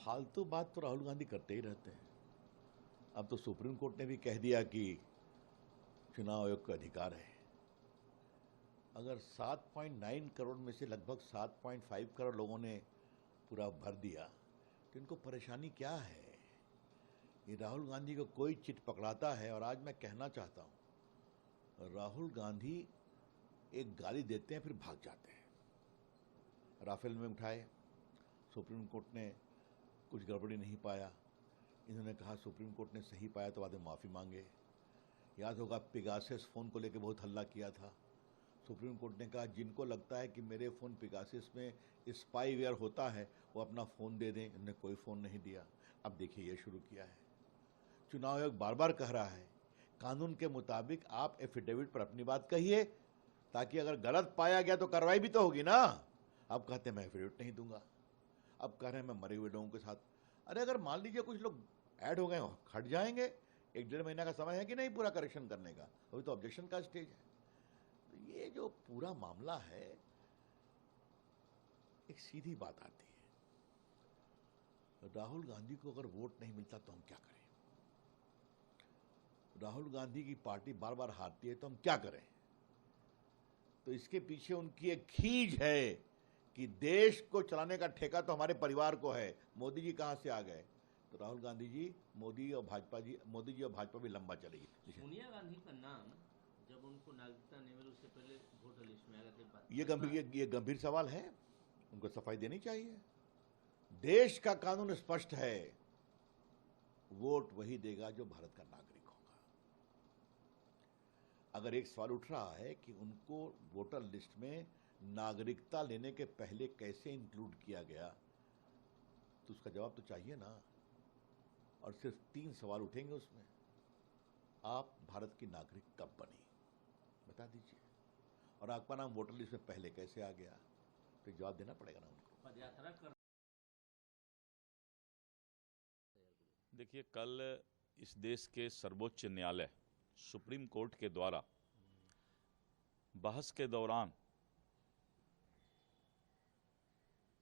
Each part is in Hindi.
फालतू बात तो राहुल गांधी करते ही रहते हैं। अब तो सुप्रीम कोर्ट ने भी कह दिया कि चुनाव आयोग का अधिकार है। अगर 7.9 करोड़ में से लगभग 7.5 करोड़ लोगों ने पूरा भर दिया तो इनको परेशानी क्या है? ये राहुल गांधी को कोई चिट पकड़ाता है। और आज मैं कहना चाहता हूं, राहुल गांधी एक गाली देते हैं फिर भाग जाते हैं। राफेल में उठाए, सुप्रीम कोर्ट ने कुछ गड़बड़ी नहीं पाया। इन्होंने कहा सुप्रीम कोर्ट ने सही पाया तो बाद में माफ़ी मांगे। याद होगा पेगासस फ़ोन को लेकर बहुत हल्ला किया था। सुप्रीम कोर्ट ने कहा जिनको लगता है कि मेरे फ़ोन पेगासस में स्पाईवेयर होता है वो अपना फ़ोन दे दें। इन्होंने कोई फ़ोन नहीं दिया। अब देखिए ये शुरू किया है। चुनाव आयोग बार बार कह रहा है कानून के मुताबिक आप एफिडेविट पर अपनी बात कहिए, ताकि अगर गलत पाया गया तो कार्रवाई भी तो होगी ना। अब कहते हैं मैं एफिडेविट नहीं दूंगा। अब कह रहे हैं मैं मरे हुए लोगों के साथ। अरे अगर मान लीजिए कुछ लोग ऐड हो गए, हट जाएंगे। 1-1.5 महीना का समय है कि नहीं पूरा करेक्शन करने का? अभी तो ऑब्जेक्शन का स्टेज है। तो ये जो पूरा मामला है, एक सीधी बात आती है, राहुल गांधी को अगर वोट नहीं मिलता तो हम क्या करें? राहुल गांधी की पार्टी बार बार हारती है तो हम क्या करें? तो इसके पीछे उनकी एक खींच है कि देश को चलाने का ठेका तो हमारे परिवार को है। मोदी जी कहां से आ गए? तो राहुल गांधी जी, मोदी जी और भाजपा भी लंबा चलेगी। सोनिया गांधी का नाम जब उनको नागरिकता नहीं मिली उससे पहले वोटर लिस्ट में आया था। ये गंभीर सवाल है, उनको सफाई देनी चाहिए। देश का कानून स्पष्ट है, वोट वही देगा जो भारत का नागरिक होगा। अगर एक सवाल उठ रहा है कि उनको वोटर लिस्ट में नागरिकता लेने के पहले कैसे इंक्लूड किया गया, तो उसका जवाब तो चाहिए ना। और सिर्फ 3 सवाल उठेंगे उसमें। आप भारत की नागरिक कब बनी, बता दीजिए। और आपका नाम वोटर लिस्ट में पहले कैसे आ गया, तो जवाब देना पड़ेगा ना उनको। पदयात्रा कर देखिए, कल इस देश के सर्वोच्च न्यायालय सुप्रीम कोर्ट के द्वारा बहस के दौरान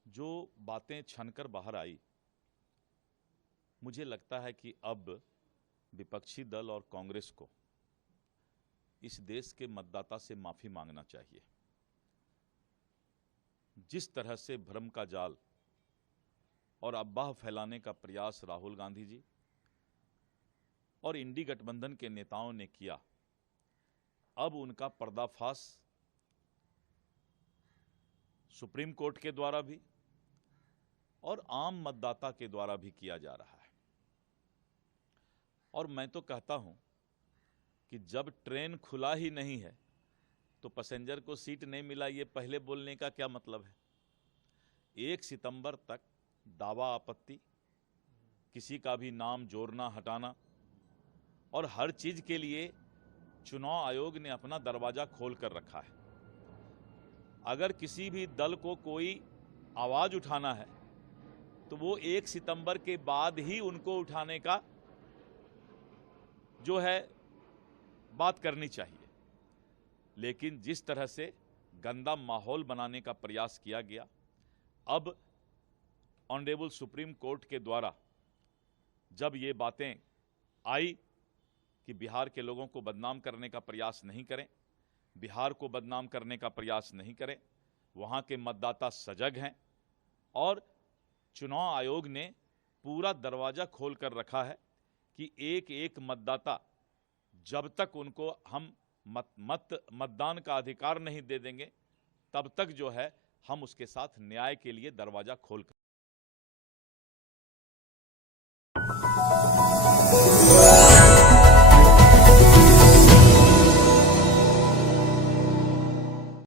जो बातें छनकर बाहर आई, मुझे लगता है कि अब विपक्षी दल और कांग्रेस को इस देश के मतदाता से माफ़ी मांगना चाहिए। जिस तरह से भ्रम का जाल और अफवाह फैलाने का प्रयास राहुल गांधी जी और इंडी गठबंधन के नेताओं ने किया, अब उनका पर्दाफाश सुप्रीम कोर्ट के द्वारा भी और आम मतदाता के द्वारा भी किया जा रहा है। और मैं तो कहता हूं कि जब ट्रेन खुला ही नहीं है तो पैसेंजर को सीट नहीं मिला, ये पहले बोलने का क्या मतलब है? 1 सितंबर तक दावा आपत्ति, किसी का भी नाम जोड़ना हटाना, और हर चीज के लिए चुनाव आयोग ने अपना दरवाजा खोल कर रखा है। अगर किसी भी दल को कोई आवाज उठाना है तो वो 1 सितंबर के बाद ही उनको उठाने का जो है बात करनी चाहिए। लेकिन जिस तरह से गंदा माहौल बनाने का प्रयास किया गया, अब ऑनरेबल सुप्रीम कोर्ट के द्वारा जब ये बातें आई कि बिहार के लोगों को बदनाम करने का प्रयास नहीं करें, बिहार को बदनाम करने का प्रयास नहीं करें, वहाँ के मतदाता सजग हैं और चुनाव आयोग ने पूरा दरवाजा खोल कर रखा है कि एक एक मतदाता, जब तक उनको हम मतदान का अधिकार नहीं दे देंगे, तब तक जो है हम उसके साथ न्याय के लिए दरवाजा खोल कर